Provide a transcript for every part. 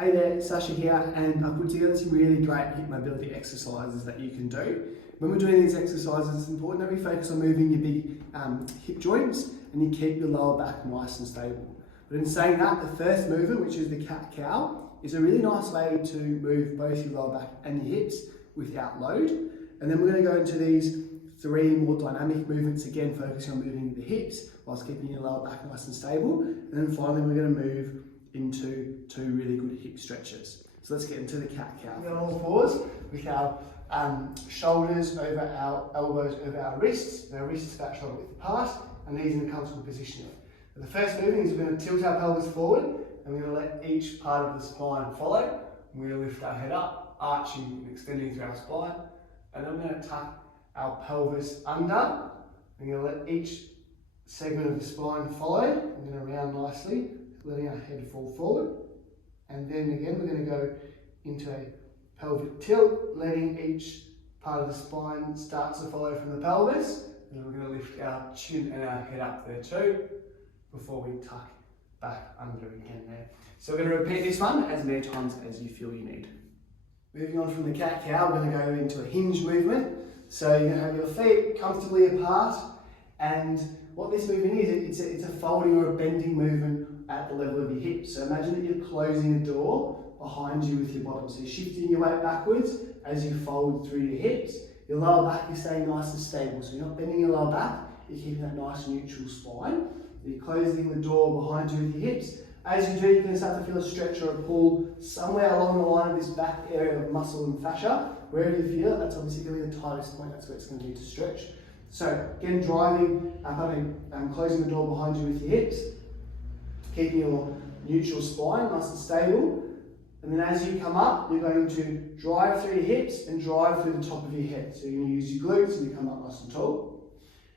Hey there, it's Sasha here, and I've put together some really great hip mobility exercises that you can do. When we're doing these exercises, it's important that we focus on moving your big hip joints and you keep your lower back nice and stable. But in saying that, the first movement, which is the cat-cow, is a really nice way to move both your lower back and your hips without load. And then we're going to go into these three more dynamic movements, again focusing on moving the hips whilst keeping your lower back nice and stable. And then finally we're going to move into two really good hip stretches. So let's get into the cat-cow. We're on all fours with our shoulders over our elbows over our wrists about shoulder width apart, and knees in a comfortable position. The first movement is we're going to tilt our pelvis forward, and we're going to let each part of the spine follow. We're going to lift our head up, arching and extending through our spine, and then we're going to tuck our pelvis under. We're going to let each segment of the spine follow. We're going to round nicely, letting our head fall forward. And then again, we're going to go into a pelvic tilt, letting each part of the spine start to follow from the pelvis. And then we're going to lift our chin and our head up there too, before we tuck back under again there. So we're going to repeat this one as many times as you feel you need. Moving on from the cat-cow, we're going to go into a hinge movement. So you're going to have your feet comfortably apart, and what this movement is, it's a folding or a bending movement at the level of your hips. So imagine that you're closing a door behind you with your bottom. So you're shifting your weight backwards as you fold through your hips. Your lower back is staying nice and stable. So you're not bending your lower back, you're keeping that nice neutral spine. You're closing the door behind you with your hips. As you do, you're going to start to feel a stretch or a pull somewhere along the line of this back area of muscle and fascia. Wherever you feel it, that's obviously going to be the tightest point, that's where it's going to need to stretch. So again, closing the door behind you with your hips, keeping your neutral spine nice and stable. And then as you come up, you're going to drive through your hips and drive through the top of your head. So you're going to use your glutes and you come up nice and tall.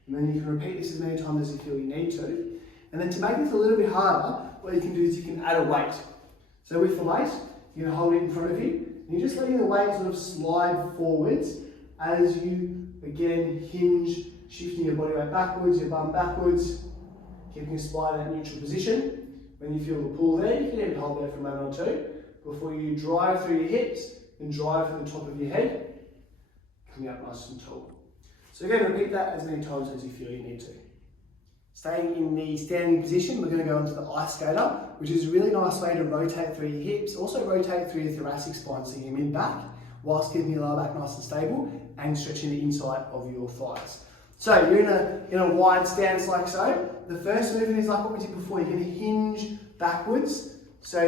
And then you can repeat this as many times as you feel you need to. And then to make this a little bit harder, what you can do is you can add a weight. So with the weight, you're going to hold it in front of you, and you're just letting the weight sort of slide forwards as you, again, hinge, shifting your body weight backwards, your bum backwards, keeping your spine in that neutral position. When you feel the pull there, you can even hold there for a moment or two before you drive through your hips and drive through the top of your head, coming up nice and tall. So again, repeat that as many times as you feel you need to. Staying in the standing position, we're going to go into the ice skater, which is a really nice way to rotate through your hips, also rotate through your thoracic spine, so your mid-back, whilst keeping your lower back nice and stable and stretching the inside of your thighs. So you're in a wide stance like so. The first movement is like what we did before. You're going to hinge backwards. So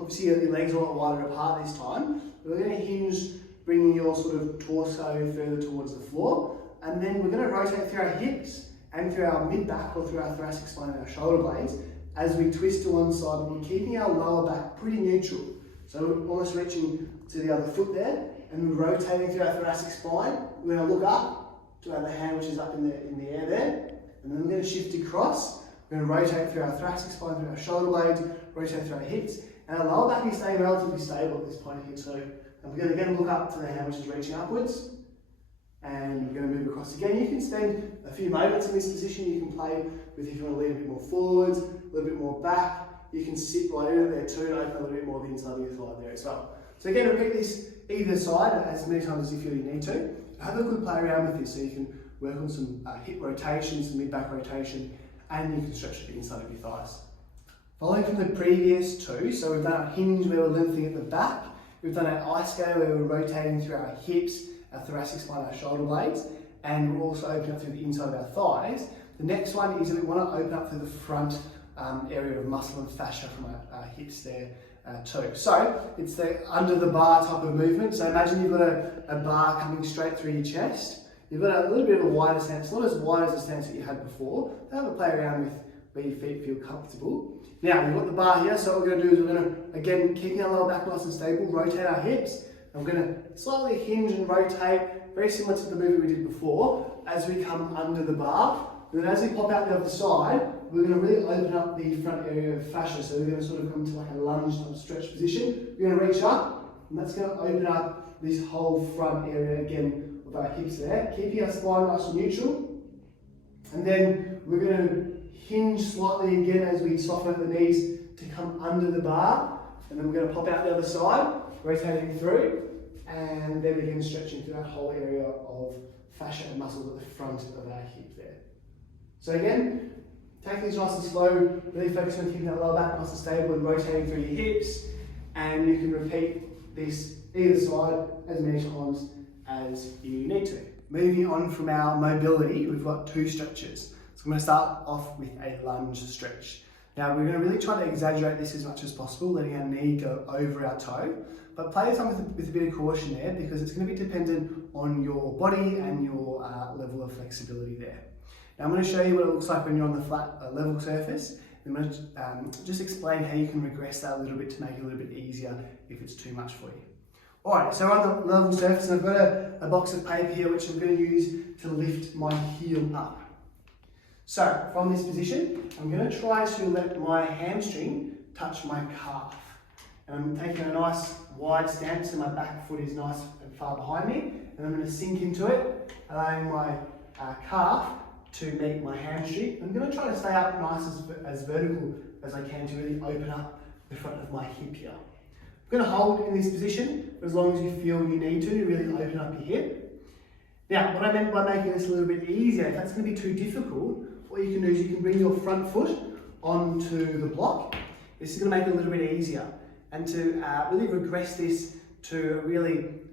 obviously your legs are a lot wider apart this time. We're going to hinge, bringing your sort of torso further towards the floor. And then we're going to rotate through our hips and through our mid-back or through our thoracic spine and our shoulder blades as we twist to one side, but we're keeping our lower back pretty neutral. So we're almost reaching to the other foot there, and we're rotating through our thoracic spine. We're going to look up to our other hand, which is up in the air there, and then we're going to shift across. We're going to rotate through our thoracic spine, through our shoulder blades, rotate through our hips, and our lower back is staying relatively stable at this point here too. And we're going to again look up to the hand, which is reaching upwards. And we're going to move across again. You can spend a few moments in this position. You can play with if you want to lean a bit more forwards, a little bit more back. You can sit right in there too and open a little bit more of the inside of your thigh there as well. So again, repeat this either side as many times as you feel you need to. Have a good play around with this so you can work on some hip rotation, some mid-back rotation, and you can stretch the inside of your thighs. Following from the previous two, so we've done our hinge where we're lengthening at the back. We've done our ice skater where we're rotating through our hips, our thoracic spine, our shoulder blades, and we're also opening up through the inside of our thighs. The next one is that we want to open up through the front area of muscle and fascia from our hips there too. So it's the under the bar type of movement. So imagine you've got a bar coming straight through your chest. You've got a little bit of a wider stance, not as wide as the stance that you had before. Have a play around with where your feet feel comfortable. Now we've got the bar here, so what we're going to do is we're going to, again, keeping our lower back nice and stable, rotate our hips. I'm going to slightly hinge and rotate, very similar to the movement we did before, as we come under the bar. And then as we pop out the other side, we're going to really open up the front area of fascia. So we're going to sort of come to like a lunge type stretch position. We're going to reach up, and that's going to open up this whole front area again of our hips there, keeping our spine nice and neutral. And then we're going to hinge slightly again as we soften at the knees to come under the bar. And then we're going to pop out the other side, rotating through, and then begin stretching through that whole area of fascia and muscle at the front of our hip there. So again, take things nice and slow, really focus on keeping that lower back nice and stable and rotating through your hips, and you can repeat this either side as many times as you need to. Moving on from our mobility, we've got two stretches. So I'm going to start off with a lunge stretch. Now we're going to really try to exaggerate this as much as possible, letting our knee go over our toe, but play this on with a bit of caution there because it's going to be dependent on your body and your level of flexibility there. Now I'm going to show you what it looks like when you're on the flat level surface. I'm going to just explain how you can regress that a little bit to make it a little bit easier if it's too much for you. Alright, so we're on the level surface and I've got a box of paper here which I'm going to use to lift my heel up. So from this position, I'm going to try to let my hamstring touch my calf. And I'm taking a nice wide stance so my back foot is nice and far behind me. And I'm going to sink into it, allowing my calf to meet my hamstring. I'm going to try to stay up nice as vertical as I can to really open up the front of my hip here. I'm going to hold in this position for as long as you feel you need to really open up your hip. Now, what I meant by making this a little bit easier, if that's going to be too difficult, what you can do is you can bring your front foot onto the block. This is going to make it a little bit easier. And to really regress this to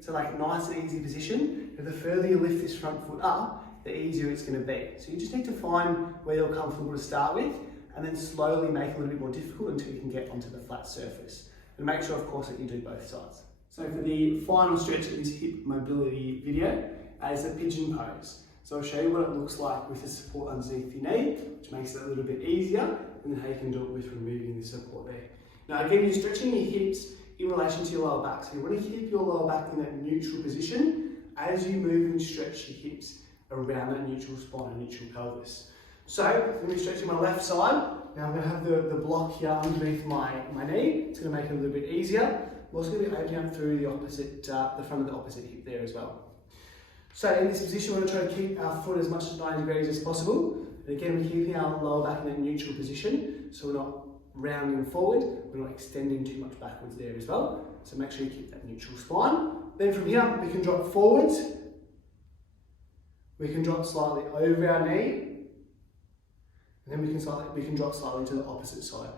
like a nice and easy position, the further you lift this front foot up, the easier it's going to be. So you just need to find where you're comfortable to start with, and then slowly make it a little bit more difficult until you can get onto the flat surface. And make sure, of course, that you do both sides. So for the final stretch of this hip mobility video is a pigeon pose. So I'll show you what it looks like with the support underneath your knee, which makes it a little bit easier, and then how you can do it with removing the support there. Now again, you're stretching your hips in relation to your lower back. So you want to keep your lower back in that neutral position as you move and stretch your hips around that neutral spine and neutral pelvis. So I'm going to be stretching my left side. Now I'm going to have the block here underneath my knee. It's going to make it a little bit easier. I'm also going to be opening up through the opposite, the front of the opposite hip there as well. So in this position, we're going to try to keep our foot as much as 90 degrees as possible. And again, we're keeping our lower back in that neutral position, so we're not rounding forward, we're not extending too much backwards there as well. So make sure you keep that neutral spine. Then from here, we can drop forwards. We can drop slightly over our knee. And then we can drop slightly to the opposite side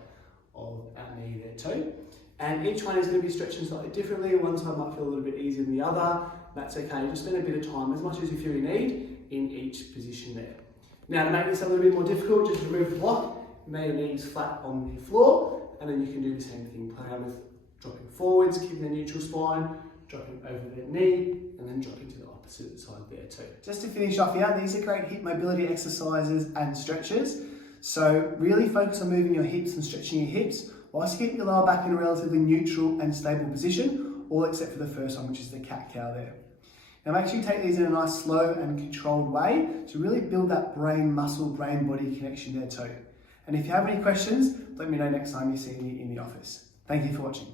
of our knee there too. And each one is going to be stretching slightly differently. One side might feel a little bit easier than the other. That's okay, just spend a bit of time, as much as you feel you need, in each position there. Now to make this a little bit more difficult, just remove the block, lay your knees flat on the floor, and then you can do the same thing. Play around with dropping forwards, keeping the neutral spine, dropping over the knee, and then dropping to the opposite side there too. Just to finish off here, these are great hip mobility exercises and stretches. So really focus on moving your hips and stretching your hips, whilst keeping your lower back in a relatively neutral and stable position, all except for the first one, which is the cat-cow there. Now make sure you take these in a nice slow and controlled way to really build that brain muscle, brain body connection there too. And if you have any questions, let me know next time you see me in the office. Thank you for watching.